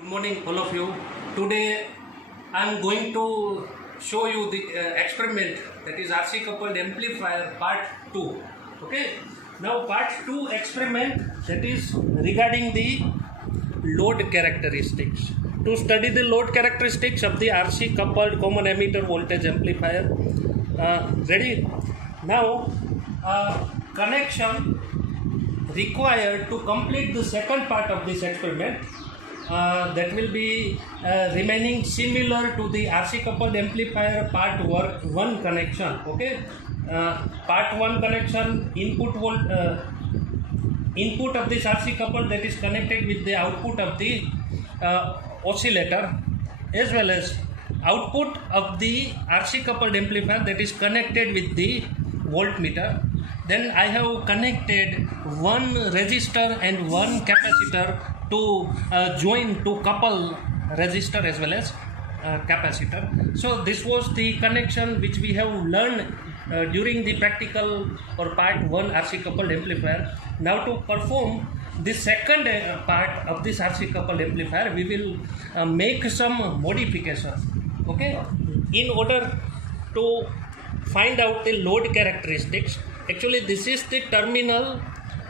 Good morning, all of you. Today I am going to show you the experiment, that is RC coupled amplifier part 2. Okay. Now part 2 experiment, that is regarding the load characteristics. To study the load characteristics of the RC coupled common emitter voltage amplifier. Ready? Now connection required to complete the second part of this experiment, that will be remaining similar to the RC coupled amplifier part 1 connection. Okay, part 1 connection, input of this RC coupled that is connected with the output of the oscillator, as well as output of the RC coupled amplifier that is connected with the voltmeter. Then I have connected one resistor and one capacitor to join to couple resistor as well as capacitor. So this was the connection which we have learned during the practical or part 1 RC coupled amplifier. Now to perform the second part of this RC coupled amplifier, we will make some modifications. Okay, in order to find out the load characteristics. Actually, this is the terminal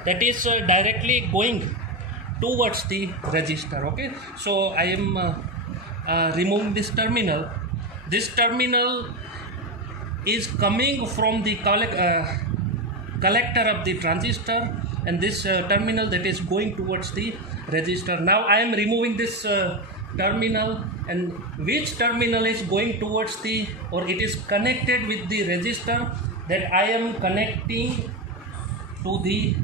that is directly going towards the resistor. Okay, so I am removing this terminal. This terminal is coming from the collector of the transistor, and this terminal that is going towards the resistor. Now I am removing this terminal, and which terminal is going towards the, or it is connected with the resistor, that I am connecting to the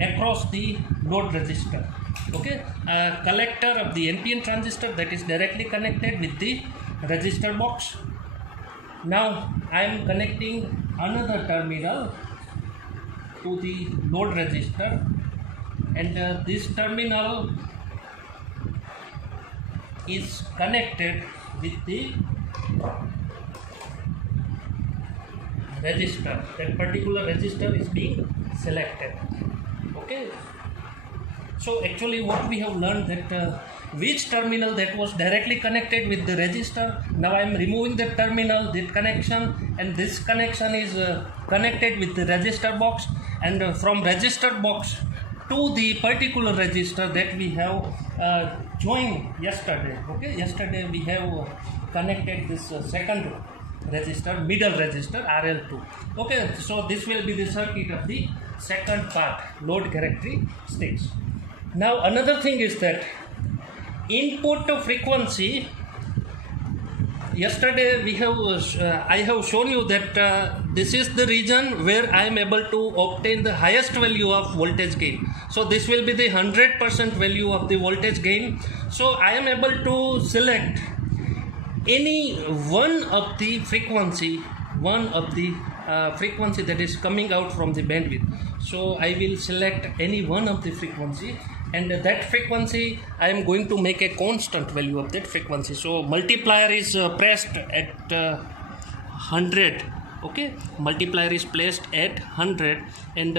across the load resistor. Okay, collector of the NPN transistor that is directly connected with the resistor box. Now I am connecting another terminal to the load resistor, and this terminal is connected with the resistor. That particular resistor is being selected. Okay, so actually what we have learned, that which terminal that was directly connected with the resistor. Now I am removing the terminal, that connection, and this connection is connected with the resistor box, and from resistor box to the particular resistor that we have joined yesterday. Okay, yesterday we have connected this second resistor, middle resistor RL2. Okay, so this will be the circuit of the second part, load characteristics. Now another thing is that input frequency. Yesterday we have I have shown you that this is the region where I am able to obtain the highest value of voltage gain. So this will be the 100% value of the voltage gain. So I am able to select any one of the frequency that is coming out from the bandwidth. So I will select any one of the frequency, and that frequency I am going to make a constant value of that frequency. So multiplier is pressed at 100. Okay, multiplier is placed at 100, and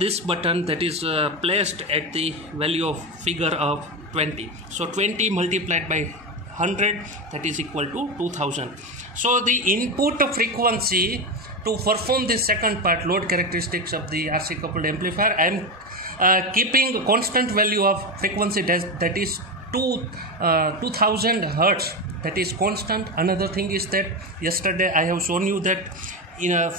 this button that is placed at the value of figure of 20. So 20 multiplied by 100, that is equal to 2000. So the input frequency to perform this second part, load characteristics of the RC coupled amplifier, I am keeping a constant value of frequency that is 2000 hertz. That is constant. Another thing is that yesterday I have shown you that in a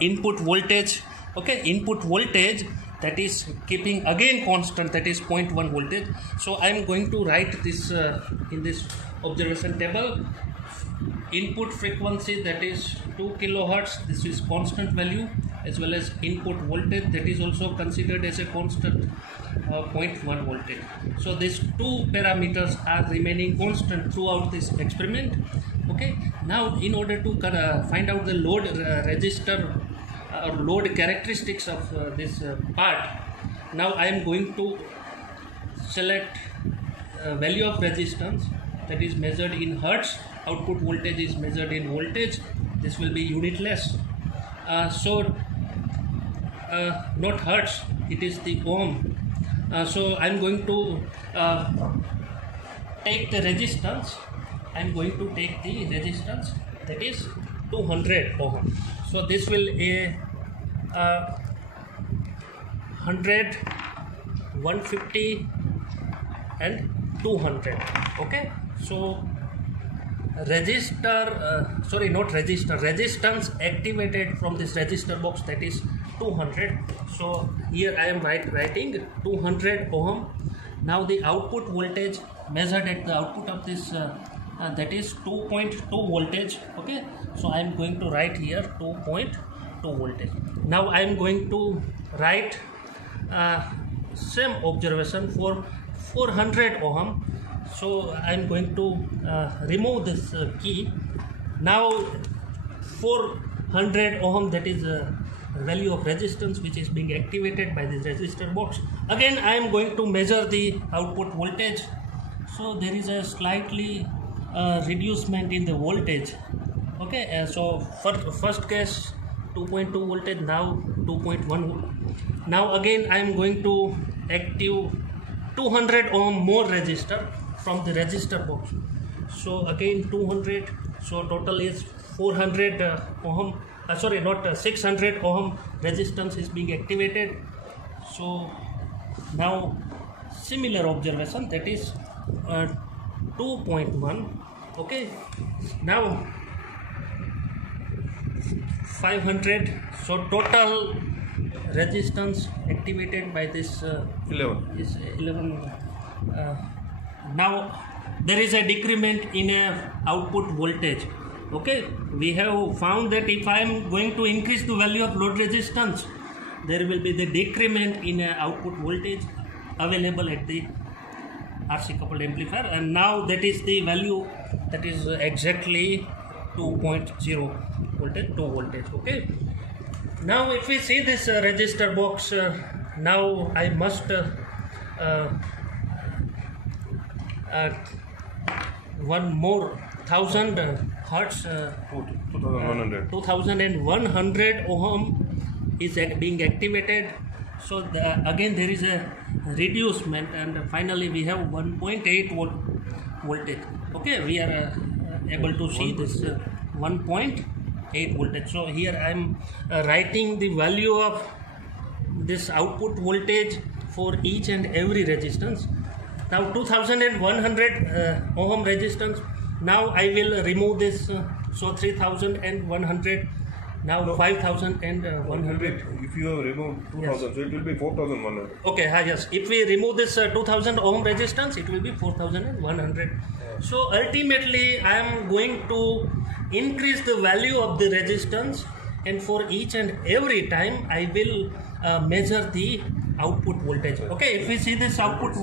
input voltage. Okay, input voltage that is keeping again constant, that is 0.1 voltage. So I am going to write this in this observation table. Input frequency, that is 2 kilohertz, this is constant value, as well as input voltage that is also considered as a constant 0.1 voltage. So these two parameters are remaining constant throughout this experiment. Okay, now in order to find out the load resistor or load characteristics of this part, now I am going to select value of resistance that is measured in hertz. Output voltage is measured in voltage. This will be unitless. So not hertz, it is the ohm. So I'm going to take the resistance. I am going to take the resistance, that is 200 ohm. So this will 100, 150 and 200. Okay, so resistance activated from this resistor box, that is 200. So here I am writing 200 ohm. Now the output voltage measured at the output of this that is 2.2 voltage. Okay, so I am going to write here 2.2 voltage. Now I am going to write same observation for 400 ohm. So I am going to remove this key. Now 400 ohm, that is value of resistance which is being activated by this resistor box. Again I am going to measure the output voltage. So there is a slightly reducement in the voltage. Okay, so first case 2.2 voltage, now 2.1. Now again I am going to active 200 ohm more resistor from the resistor box. So again 200, so total is 400 ohm, 600 ohm resistance is being activated. So now similar observation, that is 2.1. okay, now 500. So total resistance activated by this 11 is 11. Now there is a decrement in a output voltage. Okay, we have found that if I am going to increase the value of load resistance, there will be the decrement in a output voltage available at the RC coupled amplifier, and now that is the value, that is exactly 2.0 voltage, 2 voltage. Okay, now if we see this resistor box, now I must one more 1000 hertz 2100 ohm is being activated. So again there is a reducement, and finally we have 1.8 volt voltage. Okay, we are able to see this 1.8 voltage. So here I am writing the value of this output voltage for each and every resistance. Now 2100 ohm resistance. Now I will remove this. So 3100. Now 5100. If you have removed 2000, Yes. so it will be 4100. Okay, yes. If we remove this 2000 ohm resistance, it will be 4100. So ultimately, I am going to increase the value of the resistance, and for each and every time, I will measure the output voltage. Okay, if we see this output,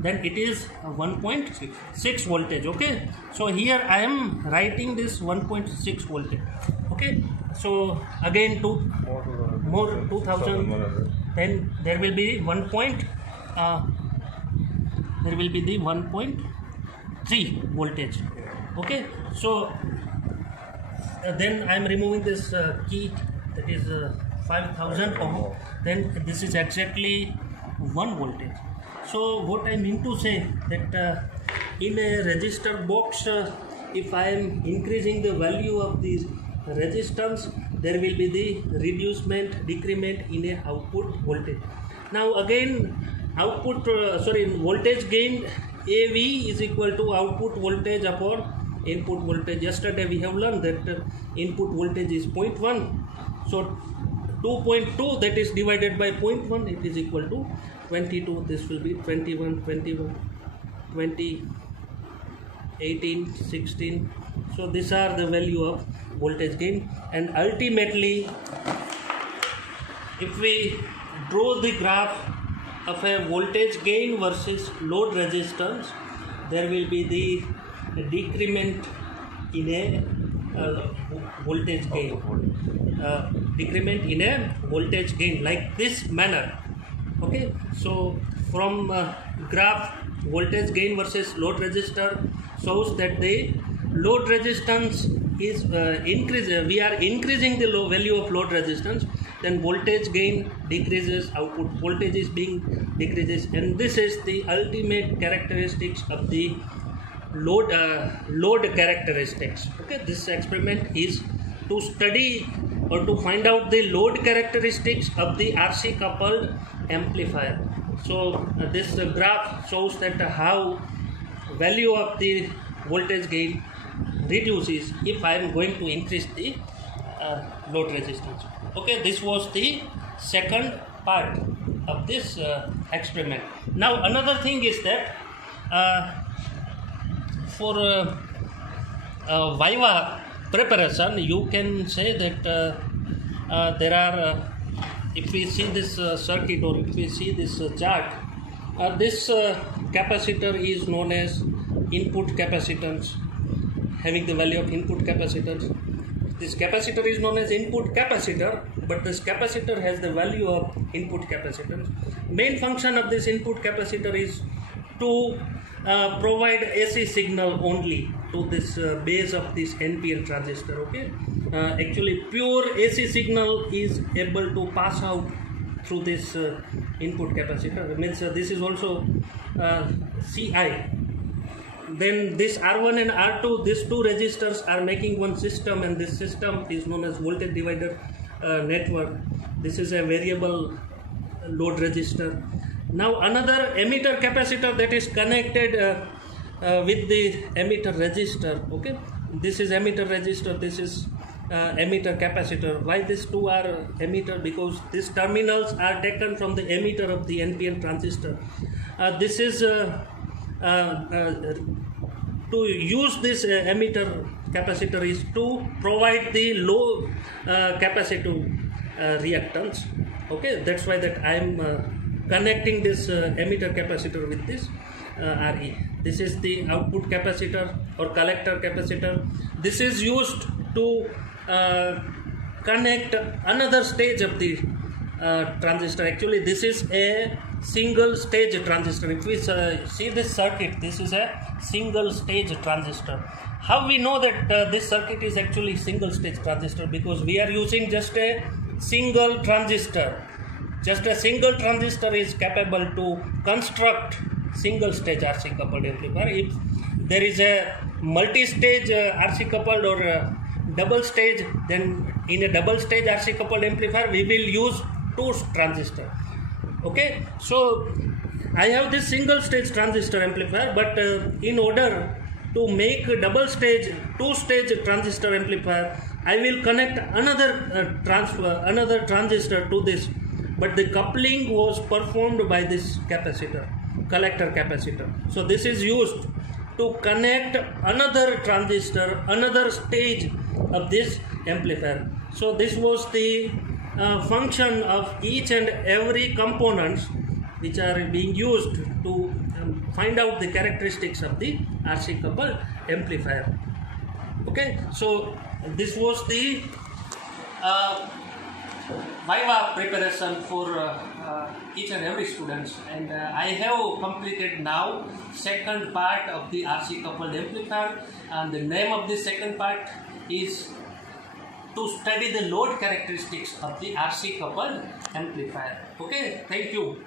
then it is 1.6 voltage. Okay, so here I am writing this 1.6 voltage. Okay, so again more 2000, then there will be 1.3 voltage. Okay, so then I am removing this key, that is 5000 ohm. Then this is exactly 1 voltage. So what I mean to say that in a resistor box, if I am increasing the value of the resistance, there will be the decrement in a output voltage. Now again voltage gain AV is equal to output voltage upon input voltage. Yesterday we have learned that input voltage is 0.1. So 2.2, that is divided by 0.1, it is equal to 22. This will be 21, 20, 18, 16. So these are the value of voltage gain, and ultimately if we draw the graph of a voltage gain versus load resistance, there will be the decrement in a voltage gain, decrement in a voltage gain like this manner. Okay, so from graph voltage gain versus load resistor shows that the load resistance is we are increasing the value of load resistance, then voltage gain decreases, output voltage is being decreases, and this is the ultimate characteristics of the load characteristics. Okay, this experiment is to study or to find out the load characteristics of the RC coupled amplifier. So this graph shows that how value of the voltage gain reduces if I am going to increase the load resistance. Okay, this was the second part of this experiment. Now another thing is that for Viva preparation, you can say that there are if we see this circuit or if we see this chart, this capacitor is known as input capacitance, having the value of input capacitance. This capacitor is known as input capacitor, but this capacitor has the value of input capacitance. Main function of this input capacitor is to provide AC signal only to this base of this NPN transistor. Okay, actually pure AC signal is able to pass out through this input capacitor. It means this is also CI. Then this R1 and R2, these two resistors are making one system, and this system is known as voltage divider network. This is a variable load resistor. Now another emitter capacitor that is connected with the emitter resistor. Okay, this is emitter resistor, this is emitter capacitor. Why these two are emitter? Because these terminals are taken from the emitter of the NPN transistor. This is to use this emitter capacitor is to provide the low capacitive reactance. Okay, that's why that I am connecting this emitter capacitor with this RE. This is the output capacitor or collector capacitor. This is used to connect another stage of the transistor. Actually, this is a single stage transistor. If we see this circuit, this is a single stage transistor. How we know that this circuit is actually single stage transistor? Because we are using just a single transistor. Just a single transistor is capable to construct single stage RC coupled amplifier. If there is a multi-stage RC coupled or double stage, then in a double stage RC coupled amplifier we will use two transistors. Okay, so I have this single stage transistor amplifier, but in order to make a double stage two stage transistor amplifier, I will connect another another transistor to this, but the coupling was performed by this capacitor, collector capacitor. So this is used to connect another transistor, another stage of this amplifier. So this was the function of each and every components which are being used to find out the characteristics of the RC coupled amplifier. Okay, so this was the Viva preparation for each and every students, and I have completed now second part of the RC coupled amplifier, and the name of the second part is to study the load characteristics of the RC coupled amplifier. Okay, thank you.